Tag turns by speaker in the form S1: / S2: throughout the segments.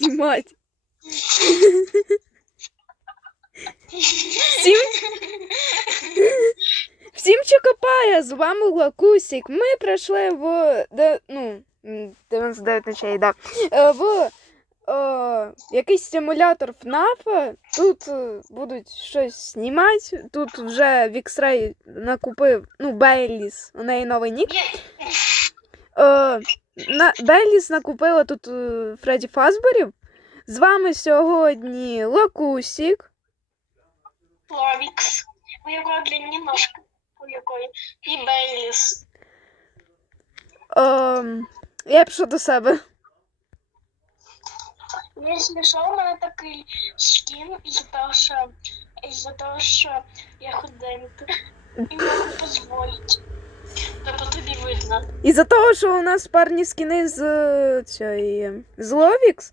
S1: знімати. Всім, всім чокопає, з вами Лакусік. Ми прийшли в ну, м, 99 ночей, да. Е, В е, якийсь симулятор ФНАФа. Тут е, будуть щось знімати. Тут вже Віксрей накупив, ну, Бейліс, у неї новий нік.
S2: Є.
S1: На, Беліс накупила тут е, Фредді Фазберів. З вами сьогодні Лакусік.
S2: Лавікс. У якої длинні ножки. У якої. І Бейліс.
S1: Е, я пішов до себе.
S2: Якщо що, у мене такий скін із-за того, що із-за того, що я худенька. І можу дозволити. Тобто тобі видно.
S1: Із-за того, що у нас парні скіни з е, цієї з Ловікс,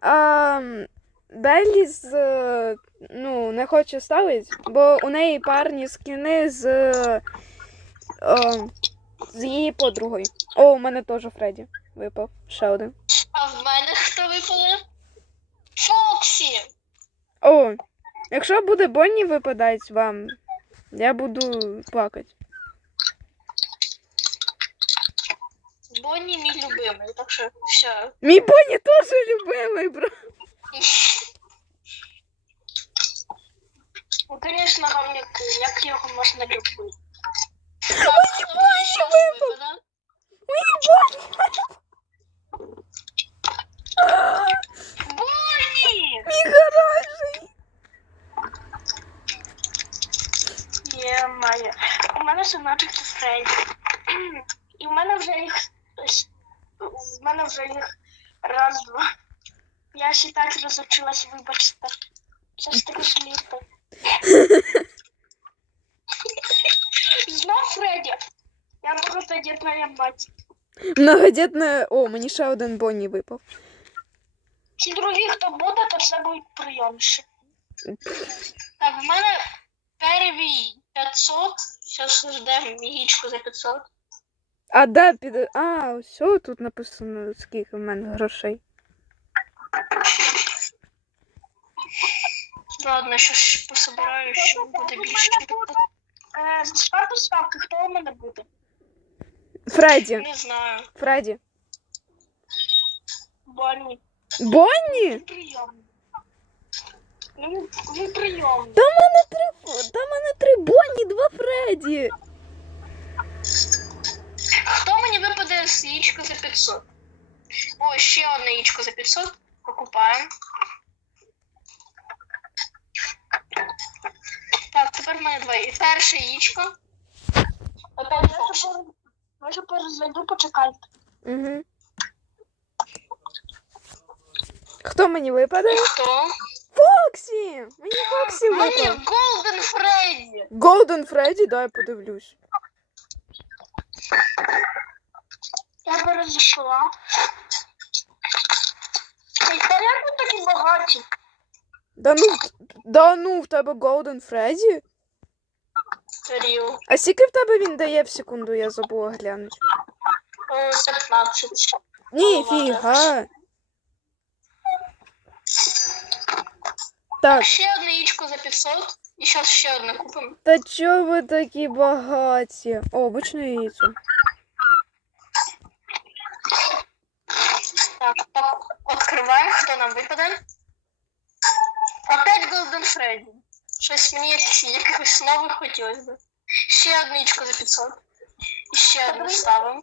S1: а м, Беліс е, ну, не хоче ставити, бо у неї парні скіни з, е, е, з її подругою. О, у мене теж Фредді випав. Ще один.
S2: А в мене хто випали? Фоксі!
S1: О, якщо буде Бонні випадати вам, я буду плакати.
S2: Бонні мій любимий, так що все.
S1: Мій Бонні теж любимий, бро.
S2: Ну, звісно, гамняки, як його можна любити? Мені щас випаде? Бонні!
S1: Мій гаражний.
S2: Є моє. У мене синочок це Фредді. І в мене вже їх. В мене вже їх раз, два. Я ще так розучилась, вибачте. Це ж таке ж літо. Знов Фредді. Я багатодітна мать.
S1: Многодітне. О, мені ще один Бонні випав.
S2: Ті другі, хто буде, то це будуть прийомші. Так, в мене перший 500. Зараз ждемо яєчко за 500.
S1: А де під. А, все, тут написано, скільки в мене грошей.
S2: Ладно, що ж пособираю, що буде більше. Е, Ставте ставки, хто у мене буде?
S1: Фредді,
S2: Не знаю.
S1: Фредді.
S2: Бонні.
S1: Бонні?
S2: Прийом. Ну, він прийом.
S1: Та в мене три. Та в мене три Бонні, два Фредді.
S2: Хто мені випаде з яєчко за 500? О, ще одне яєчко за 500. Покупаємо. Так, тепер в мене два. І перше яєчко. Опять Фоксі. Може перезайду, почекайте.
S1: Угу. Хто мені випаде?
S2: Хто?
S1: Фоксі! Мені Фоксі
S2: Мені
S1: випав.
S2: Голден Фредді.
S1: Голден Фредді, дай подивлюсь.
S2: Я перезайшла. Ой, Та як ви такі?
S1: Да ну, да ну, в тебе Голден Фредді?
S2: Ріл.
S1: А скільки в тебе він дає в секунду, я забула глянути.
S2: О, 15.
S1: Ніфіга. Так,
S2: Ще одне яєчко за 500. І зараз ще одне купимо.
S1: та чо ви такі багаті? О, обичне яйцо.
S2: Так, так, відкриваємо, хто нам випаде. Опять Golden Freddy. Щось мені якихось нових хотілося б. Ще одне яєчко за 500. І ще одне ставимо.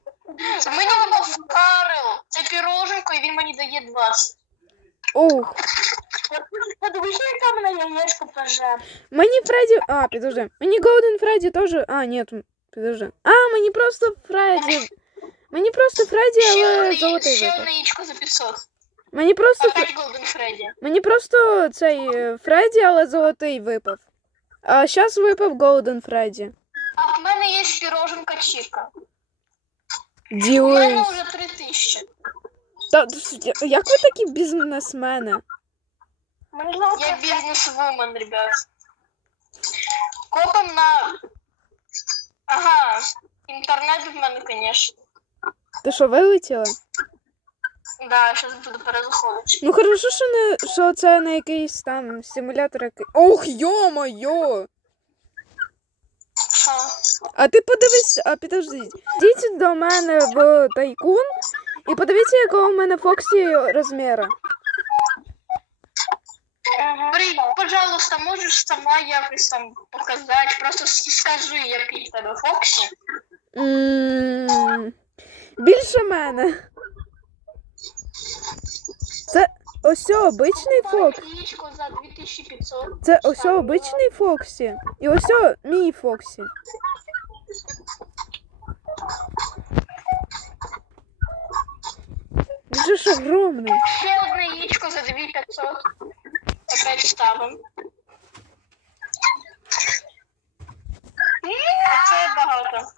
S2: Мені випав Карл. Це піроженко, і він мені дає 20.
S1: Ух.
S2: Подивися, яка в мене яєчко поже.
S1: Мені Фредді. А, підожди. Мені Голден Фредді теж. А, ні, тут- підожди. А, мені просто Фредді. Мені просто Фредді,
S2: Ще
S1: але
S2: одне,
S1: золотий
S2: ще
S1: випав.
S2: одне яєчко за 500.
S1: Мені просто Фр-
S2: Опять Golden Freddy.
S1: мені просто цей е, Фредді, але золотий випав. А зараз випав Голден Фредді.
S2: А в мене є піроженка Чіка. У мене
S1: Ділись.
S2: вже 3000.
S1: Та як ви такі бізнесмени?
S2: Я бізнес-вумен, ребят. Копом на. Ага. Інтернет в мене, звісно.
S1: Ти що, вилетіла?
S2: Да, зараз буду перезаходити.
S1: Ну хорошо, що не що це не якийсь там симулятор який. Ох, йо-моє!
S2: Що?
S1: А ти подивись, а підождіть. Йдіть до мене в тайкун і подивіться, якого в мене Фоксі розміра.
S2: Марій, пожалуйста, можеш сама якось там показати, просто с- скажи, який в тебе Фоксі.
S1: М, Більше мене. Це ось обичний Фокс.
S2: Яєчко за 2500.
S1: Це ось обичний Фоксі. І ось мій Фоксі. Він же ж огромний.
S2: Ще одне яєчко за 2500. Опять ставим. Це багато.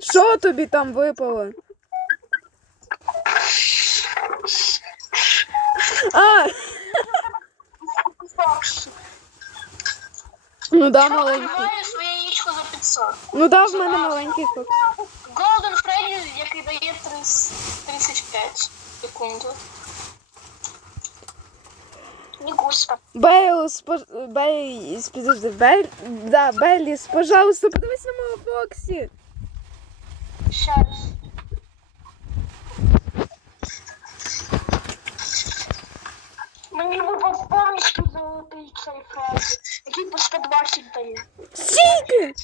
S1: Що тобі там випало? А, ну да, маленький.
S2: Яєчко за 500.
S1: Ну да, в мене маленький Фокс.
S2: Golden Freddy, який дає 30 35 секунд. Не густо.
S1: Бейлс, пож... Бейлс, підожди, Бель... Да, Белліс, пожалуйста, подивись на мого Фоксі.
S2: Сейчас. Мені випав повністю золотий цей Фредді, який по 120 дає.
S1: Стільки!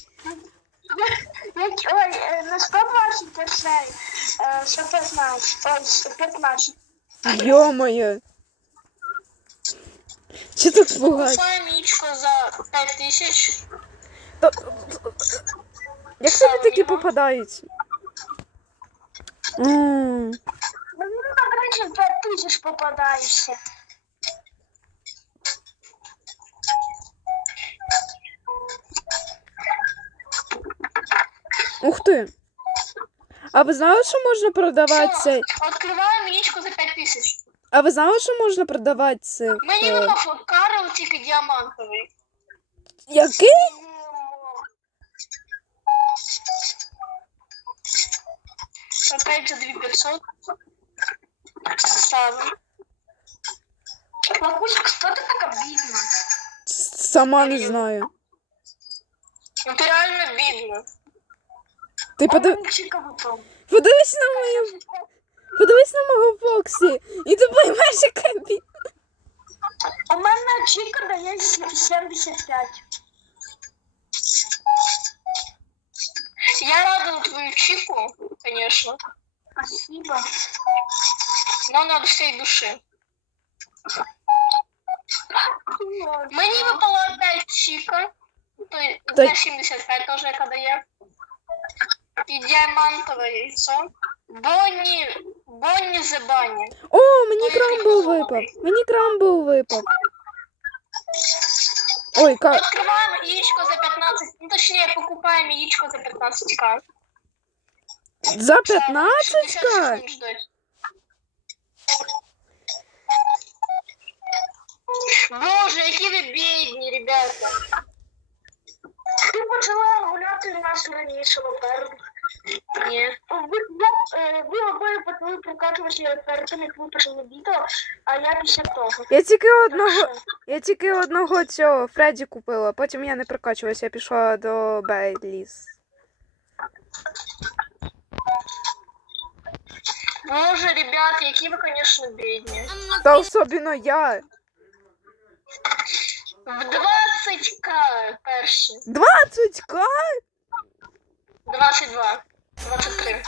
S2: Як- Ой, е, не 120, а цей, е, 115, ой, 115.
S1: Йо-моє. Чи так пугать?
S2: Купуємо яєчко за 5 тисяч.
S1: То... Як тобі такі попадаються? М,
S2: Мені на речі 5 тисяч попадаєшся.
S1: Ух ти. А ви знали, що можна продавати цей?
S2: Відкриваємо яєчко за 5 тисяч.
S1: А ви знали, що можна продавати цих?
S2: Мені
S1: е,
S2: випав Карл тільки діамантовий.
S1: Який?
S2: Опять за 2500. Ставим. Лакуська, кто ты так обидно?
S1: Сама не знаю.
S2: Ну ты реально.
S1: Ти подив...
S2: Чика
S1: подивись на мою. Подивись на мого Фоксі. І ти поймеш, яка бі...
S2: У мене Чика дає 75. Я рада на твою Чику, конечно. Спасибо. Но на всей души. Мені випала опять Чика. То за 75 тоже яка дає. І діамантове яйцо. Бонні, Бонні the Bunny.
S1: О, мені крамбл випав. Мені крамбл випав. Ой, ка...
S2: Открываем яичко за 15, ну точнее покупаем яичко за 15к.
S1: За
S2: 60
S1: 15к?
S2: секунд ждать. Боже, які ви бідні, ребята. Ти почала гуляти в нас раніше, во-первых. Ні. Ви, я, е, ви обоє почали прокачуватися перед тим, як ви почали відео, а я після того.
S1: Я тільки одного. Я тільки одного цього Фредді купила, потім я не прокачувалася, я пішла до Бейліс.
S2: Боже, ребята, які ви, конечно, бідні.
S1: Та особливо я.
S2: В 20к перші.
S1: 20к?
S2: 22. 23.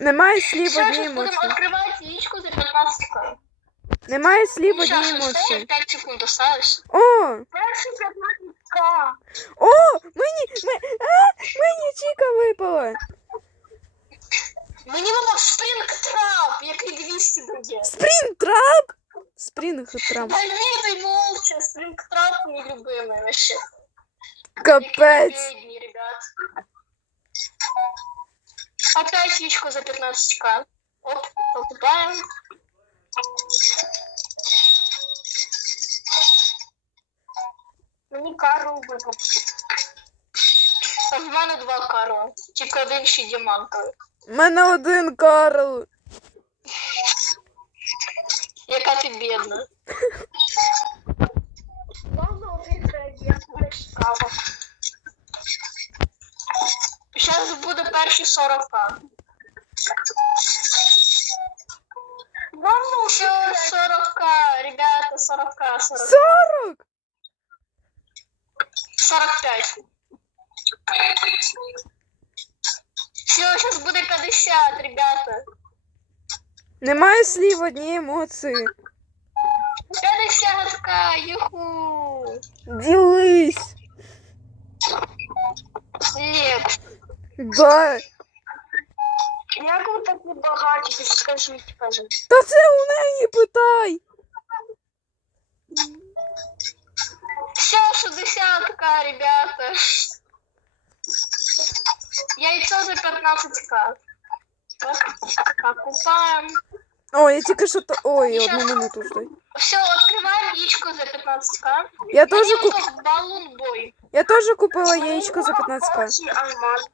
S1: Немає слів
S2: Все,
S1: одній емоції.
S2: открывать яичко за 15к.
S1: Немає слів одній
S2: Сейчас
S1: емоції.
S2: 5 секунд осталось.
S1: О!
S2: Перший 15к.
S1: О! Мені! Ме- а! Мені Чіка випала!
S2: Мені випав спринг трап, який 200 дає.
S1: Спрінг трап! Спрінг трап.
S2: Да відай молча, спринг трап мій любимий вообще.
S1: Капець!
S2: Бедні, ребят. Опять яичко за 15к. Оп, покупаем. Мені Карл випав. А в мене два Карла. Тільки один ще діамантовий.
S1: У мене один Карл.
S2: Яка ти бідна. Ладно, один Фредді, цікаво. Зараз буде перші 40 к Ладно, 40 ребята, 40 к 40
S1: Сорок!
S2: 45. Все, сейчас буде 50, ребята.
S1: Немає слів одні емоції.
S2: 50 к юху.
S1: Ділись.
S2: Нет.
S1: Да.
S2: Як ви так небагаті, скажіть, кажуть.
S1: Та це у неї питай.
S2: Все, 60 к ребята. Яйцо за 15 к. Так, покупаем.
S1: Ой, я тільки що. Ой, одну минуту ждай.
S2: Все, открываем яичко за 15 к.
S1: Я теж куп...
S2: баллон бой.
S1: Я теж купила яєчко за 15к.
S2: Алмаз.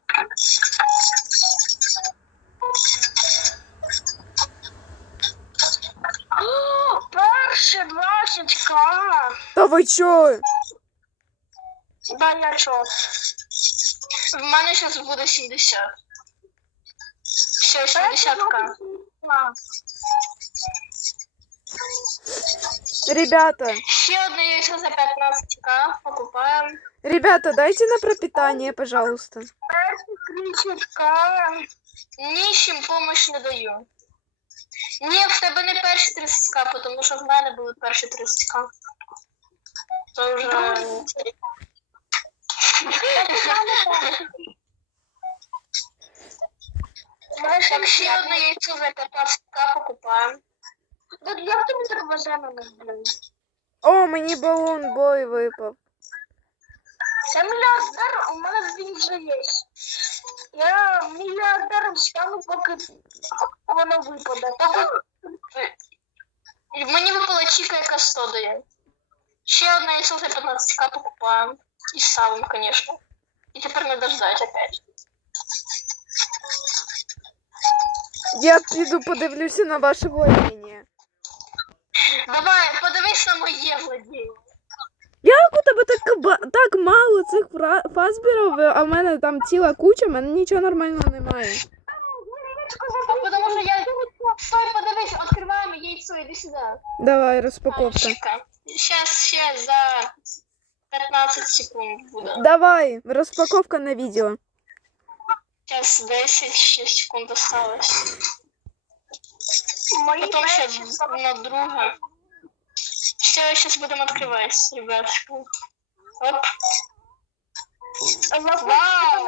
S2: О, перше 20к.
S1: Та ви чо?
S2: Да, я чо? В мене зараз буде 70. Все, 70к.
S1: Ребята,
S2: Ще одне яйцо за 15к. Покупаємо.
S1: ребята, дайте на пропитание, пожалуйста.
S2: Перше 30к. Нічим помощь не даю. Ні, в тебе не перші 30к, тому що в мене були перші 30к. То вже. Так, ще одне яйцо за 15к покупаємо. Так як тобі так вважаємо, блін?
S1: О, мені балон бой випав.
S2: Це мільярдер, у мене він вже є. Я мільярдером стану, поки воно випаде. Мені випала чіка, яка 100 дає. Ще одна яйцо за 15к покупаємо. І з салом, звісно. І тепер не дождать опять.
S1: Я піду подивлюся на ваше владіння.
S2: Давай, подивись на моє владіння.
S1: Як у тебе так, ба- так мало цих фра- фазберів, а в мене там ціла куча, в мене нічого нормального немає.
S2: А потому що я... Стой, подивись, відкриваємо яйцо, іди сюди.
S1: Давай, розпаковка.
S2: Сейчас, ще за 15 секунд буде.
S1: Давай, розпаковка на відео.
S2: Сейчас 10 ще секунд осталось. Потом ще на друга. Все, сейчас будем открывать, ребятушки. Оп. Вау!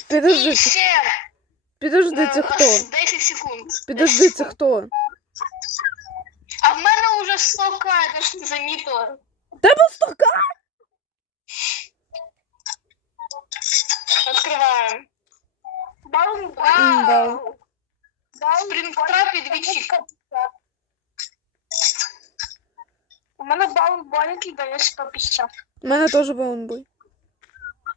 S2: И
S1: Підожди, це-
S2: все.
S1: підожди, це
S2: Е,
S1: хто?
S2: 10 секунд.
S1: Підожди, це хто?
S2: А в мене уже 100 к, я ж не замітила.
S1: Тебе стока?
S2: Открываем.
S1: М,
S2: Вау! Спрингтрап і дві чіка. У мене маленький дає 150.
S1: У мене теж балон бой.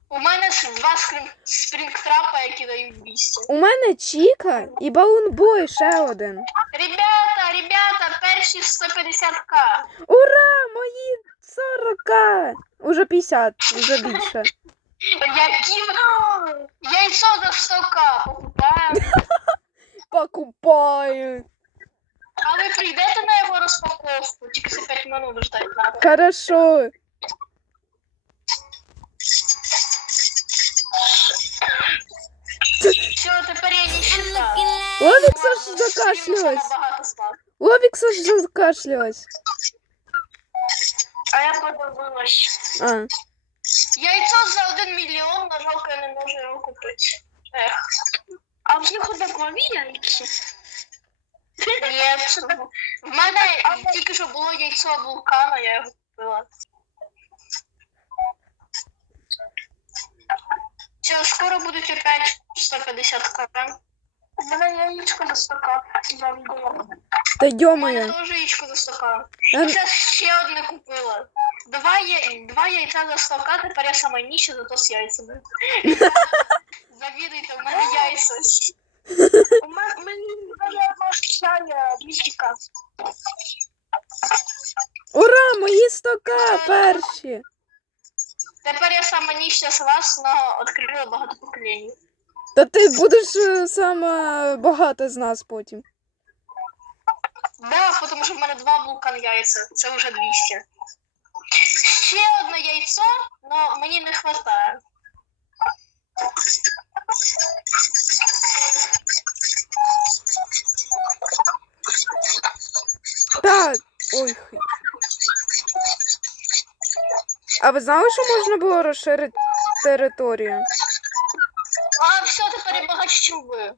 S2: У мене два скрин... спрингтрапа, які дають 200.
S1: У мене Чіка і балон бой ще один.
S2: Ребята, ребята, перші 150к.
S1: Ура! Мої 40к! Уже 50, вже більше.
S2: Ви- яйцо за 100к покупаємо.
S1: Покупаю.
S2: А ви прийдете на його розпаковку? Тільки за 5 минут ждать надо.
S1: Хорошо.
S2: Все, тепер я не считаю.
S1: Ловікса ж закашлялась.
S2: Багато став.
S1: Ловікса ж закашлялась.
S2: А я подивилась.
S1: А,
S2: Яйцо за 1 мільйон, на жалко, я не можу його купити. Ех. А в них однакові яйця? Ні, в мене тільки що було яйцо вулкана, я його купила. Все, скоро будуть опять 150 кг. У мене яєчко за 100 к. Я віддала.
S1: та
S2: У мене
S1: йомаю.
S2: теж яєчко за 100 к.
S1: Ем.
S2: Зараз ще одне купила. Два, я... два яйця за 100к, тепер я сама ніща, зато з яйцями. Завідуйте, в мене яйця. У мене можна 200к.
S1: Ура, мої 100к перші.
S2: Тепер я сама ніща з вас, но відкрила багато поколінь.
S1: Та ти будеш е, саме багата з нас потім.
S2: Да, тому що в мене два вулкан яйця, це вже 200. Ще одне яйцо, но мені не вистачає.
S1: Так, ой. хи. А ви знали, що можна було розширити територію?
S2: А все, тепер я багатше, ніж ви.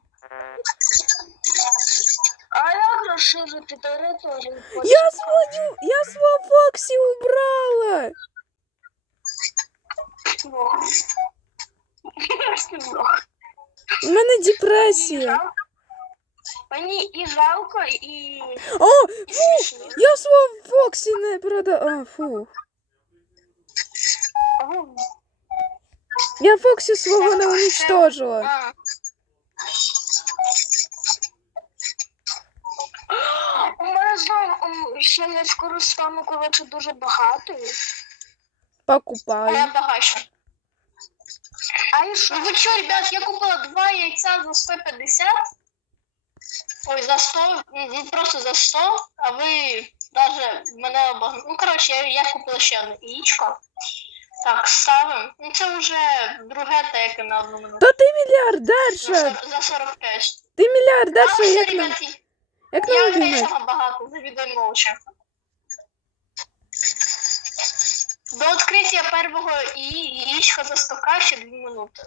S2: А як розширити територію?
S1: Я свою, я свого Фоксі убрала. У мене депресія.
S2: Мені і жалко, і,
S1: О,
S2: і смішно.
S1: я свого Фоксі не продав. А, фу. Я Фоксі свого не уничтожила.
S2: А. У мене знову ще я скоро стану, коротше, дуже багатою. А я
S1: Покупаю.
S2: багатша. А що? Ви що, ребят, я купила два яйця за 150. Ой, за 100, м, просто за 100, а ви даже мене обогнали. Ну, коротше, я, я купила ще одне яєчко. Так, ставимо. Ну, це вже друге теке на одну минуту.
S1: Та ти
S2: За,
S1: мільярдерша!
S2: сор- за 45.
S1: Ти
S2: А
S1: мільярдерша, як нам,
S2: ребят,
S1: як
S2: я
S1: нам
S2: вже сама багато, завідуй мовча. До відкриття першого і- яєчка за 100 ще 2 минути.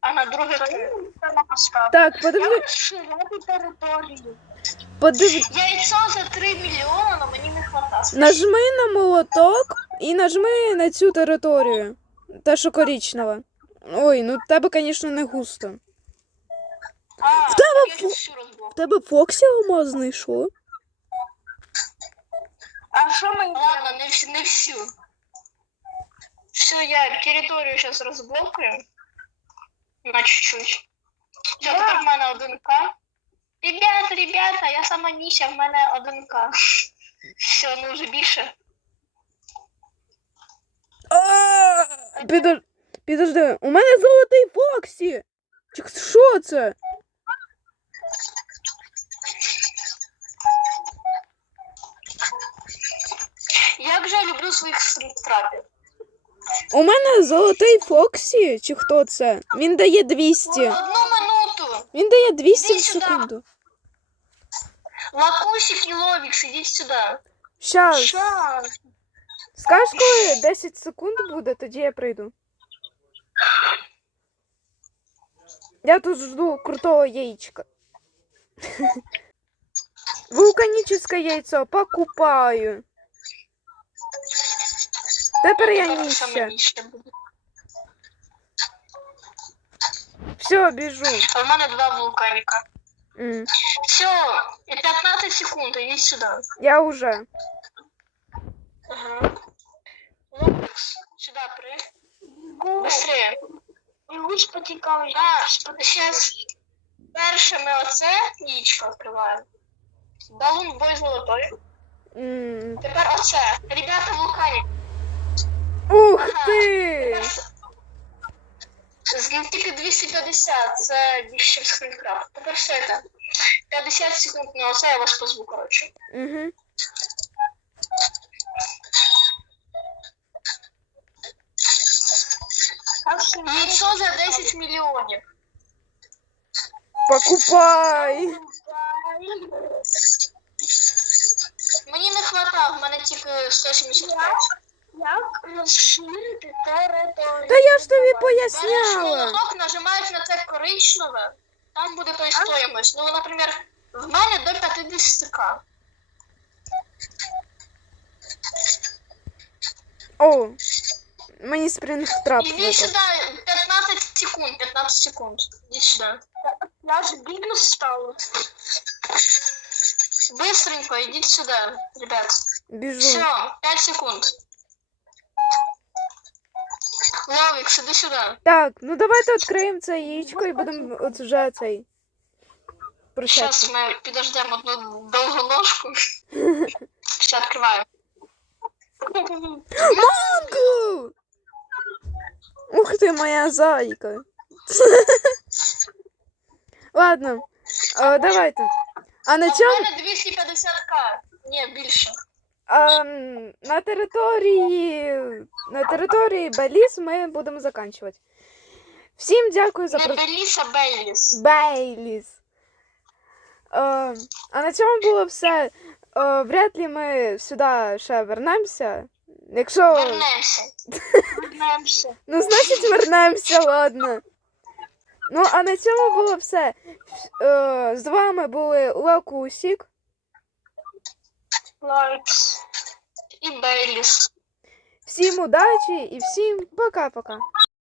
S2: А на друге три.
S1: Так, подивлю,
S2: розширяти територію.
S1: подив...
S2: Яйцо за 3 мільйони, але мені не хватає.
S1: Нажми на молоток і нажми на цю територію. Те, що коричнева. Ой, ну тебе, звісно, не густо.
S2: А,
S1: В тебе
S2: я всю.
S1: В тебе Фоксі алмаз знайшло?
S2: А що мені? Ладно, не, всю- не всю. Все, я територію зараз розблокую. На чуть-чуть. Все, тепер в мене 1К. Ребята, ребята, я сама ніща, в мене 1К. Все, ну вже більше.
S1: А, Підож... Підожди, у мене золотий Фоксі! Чи що це?
S2: Як же я люблю своїх стріп-трапів.
S1: У мене золотий Фоксі? Чи хто це? Він дає 200.
S2: Одну минуту.
S1: Він дає 200 в
S2: Іди сюди.
S1: секунду.
S2: Лакусик і Ловікс, ідіть сюди.
S1: Щас.
S2: Щас.
S1: Скажеш, коли 10 секунд буде, тоді я прийду. Я тут жду крутого яичка. Вулканическое яйцо покупаю. Тепер я
S2: Тепер саме
S1: ніща.
S2: ніще буде.
S1: Все, біжу.
S2: А в мене два вулканіка.
S1: М,
S2: Все, і 15 секунд, ідіть сюди.
S1: Я уже.
S2: Ага. Лопекс, сюди при. Быстрее. Гусь потікав. А, сейчас. Перше ми оце яєчко відкриваємо. Балун бой золотой.
S1: М,
S2: Тепер оце. Ребята, вулканік.
S1: Ух
S2: Ага.
S1: ти!
S2: Тепер с- З них тільки 250, це більше в скринкрафт. Тепер все це. 50 секунд на оце, я вас позву, коротше.
S1: Угу.
S2: Яйцо за 10 мільйонів.
S1: Покупай!
S2: Мені не хватає, в мене тільки 175. Як розширити територію?
S1: Та я ж тобі
S2: Береш
S1: поясняла.
S2: молоток, нажимаєш на це коричневе, там буде той стоїмость. Ну, наприклад, в мене до 50к.
S1: О, мені спрингтрап
S2: Іди
S1: випав.
S2: сюди, 15 секунд, 15 секунд. Іди сюди. Я ж бігну стало. Быстренько, ідіть сюди, ребят.
S1: Біжу.
S2: Все, 5 секунд. Ловик, сиди сюди.
S1: Так, ну давайте відкриємо це яєчко і будемо от вже цей.
S2: Зараз ми підождемо одну довгу ножку. Все.
S1: Манго! Ух ти, моя зайка. Ладно, а, давайте. А на
S2: У мене 250к. Ні, більше.
S1: А, на території на території Беліс ми будемо закінчувати. Всім дякую за
S2: Не. Беліс, а Бейліс.
S1: Бейліс. А, а на цьому було все. А, вряд ли ми сюди ще вернемося. Якщо.
S2: Вернемося. Вернемося.
S1: Ну, значить, вернемося, ладно. Ну, а на цьому було все. Е, з вами були Лакусік.
S2: Лайкс. І Бейліс.
S1: Всім удачі і всім пока-пока.